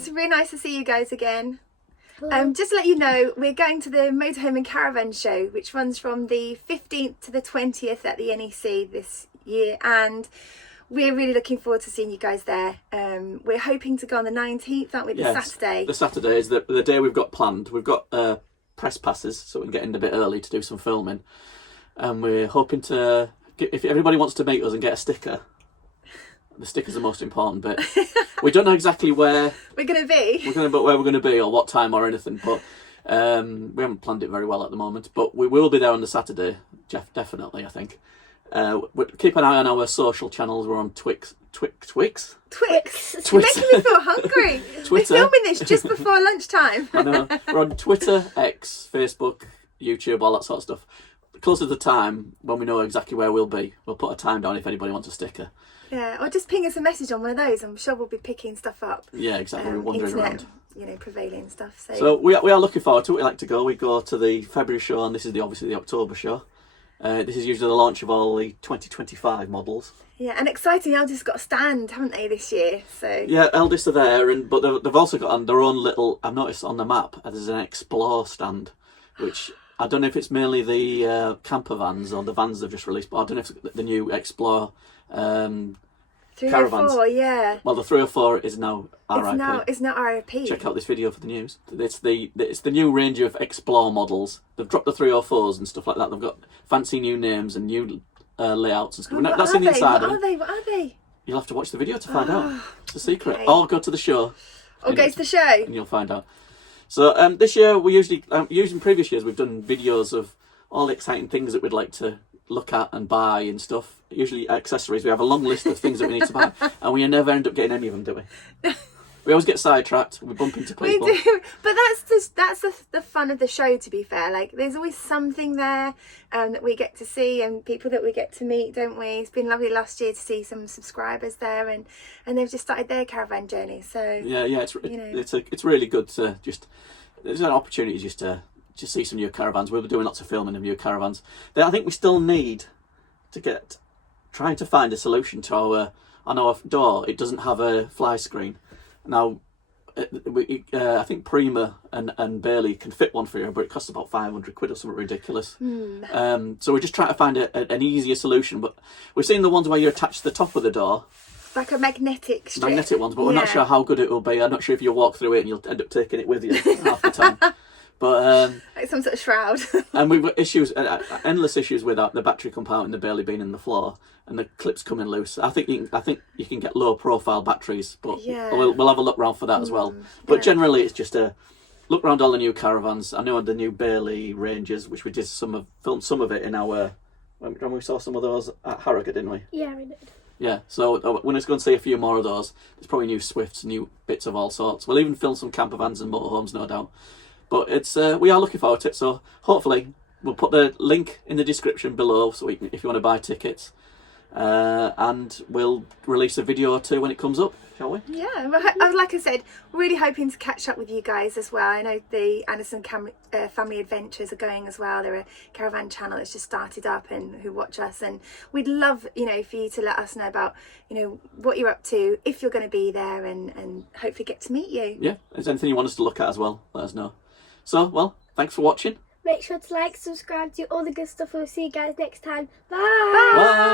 guys, really nice to see you guys again. Just to let you know, we're going to the Motorhome and Caravan show, which runs from the 15th to the 20th at the NEC this year, and we're really looking forward to seeing you guys there. We're hoping to go on the 19th, aren't we? Saturday. The Saturday is the day we've got planned. We've got press passes, so we can get in a bit early to do some filming, and we're hoping to, if everybody wants to meet us and get a sticker. The stickers are most important bit. We don't know exactly where we're going to be. Where we're going to be or what time or anything, but we haven't planned it very well at the moment. But we will be there on the Saturday, definitely, I think. Keep an eye on our social channels. We're on Twix. You're making me feel hungry. We're filming this just before lunchtime. I know. We're on Twitter, X, Facebook, YouTube, all that sort of stuff. Closer to the time, when we know exactly where we'll be, we'll put a time down if anybody wants a sticker. Yeah, or just ping us a message on one of those. I'm sure we'll be picking stuff up. Yeah, exactly. We're wandering internet, around. Prevailing stuff. So we are looking forward to it. We like to go. We go to the February show, and this is obviously the October show. This is usually the launch of all the 2025 models. Yeah, and exciting. Eldest got a stand, haven't they, this year? So yeah, Eldest are there, but they've also got on their own little. I've noticed on the map there's an Explore stand, which I don't know if it's mainly the campervans or the vans they've just released, but I don't know if it's the new Explore. 304, yeah. Well, the 304 is now RIP. It's now RIP. Check out this video for the news. It's the new range of Explore models. They've dropped the 304s and stuff like that. They've got fancy new names and new layouts and stuff. We've not seen the inside of them. What are they? You'll have to watch the video to find out. It's a secret. Okay. Or go to the show. Or go to the show. And you'll find out. So this year, we usually in previous years, we've done videos of all the exciting things that we'd like to look at and buy and stuff. Usually accessories. We have a long list of things that we need to buy, and we never end up getting any of them, do we? We always get sidetracked. We bump into people. We do, but that's the fun of the show. To be fair, like there's always something there that we get to see and people that we get to meet, don't we? It's been lovely last year to see some subscribers there, and they've just started their caravan journey. So yeah, it's really good to just. There's an opportunity just to see some new caravans. We'll be doing lots of filming of new caravans. I think we still need to trying to find a solution to on our door. It doesn't have a fly screen. Now, I think Prima and Bailey can fit one for you, but it costs about 500 quid or something ridiculous. So we're just trying to find an easier solution. But we've seen the ones where you attach the top of the door. Like a magnetic strip. Magnetic ones, but we're not sure how good it will be. I'm not sure if you'll walk through it and you'll end up taking it with you half the time. But like some sort of shroud. And we've got issues, endless issues with the battery compartment, the Bailey being in the floor, and the clips coming loose. I think you can get low profile batteries, but we'll have a look round for that as well. But generally, it's just a look round all the new caravans. I know the new Bailey ranges, which we did filmed some of it in our when we saw some of those at Harrogate, didn't we? Yeah, we did. Yeah, so we're just going to see a few more of those. There's probably new Swifts, new bits of all sorts. We'll even film some campervans and motorhomes, no doubt. But we are looking forward to it, so hopefully we'll put the link in the description below so if you want to buy tickets. And we'll release a video or two when it comes up, shall we? Yeah, like I said, really hoping to catch up with you guys as well. I know the Anderson Family Adventures are going as well. They're a caravan channel that's just started up and who watch us, and we'd love for you to let us know about what you're up to, if you're going to be there, and hopefully get to meet you. Yeah, if there's anything you want us to look at as well, let us know. So, well, thanks for watching. Make sure to like, subscribe, do all the good stuff. We'll see you guys next time. Bye! Bye!